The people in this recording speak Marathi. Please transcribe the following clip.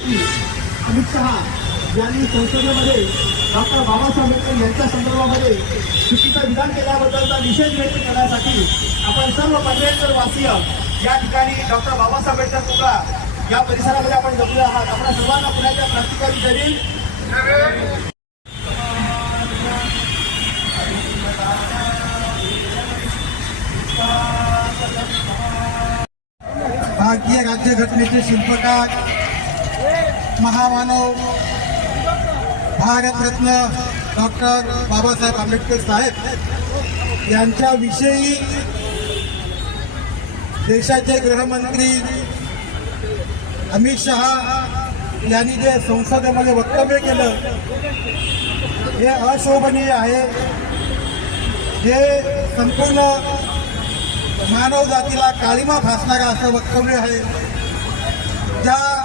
गृहमंत्री अमित शहा यांनी संसदेमध्ये डॉक्टर बाबासाहेब आंबेडकर यांच्या संदर्भामध्ये चुकीचं विधान केल्याबद्दलचा निषेध व्यक्त करण्यासाठी आपण सर्व पदवेकर वासीय या ठिकाणी डॉक्टर बाबासाहेब आंबेडकर पुतळा या परिसरामध्ये आपण जमले आहात. आपण सर्वांना पुण्याच्या क्रांतिकारी जरील भारतीय राज्यघटनेचे शिल्पकार महामानव भारतरत्न डॉक्टर बाबासाहेब आंबेडकर साहेब यांच्याविषयी देशाचे गृहमंत्री अमित शहा यांनी जे संसदेमध्ये वक्तव्य केलं हे अशोभनीय आहे. हे संपूर्ण मानव जातीला काळीमा फासणारं असं वक्तव्य आहे. ज्या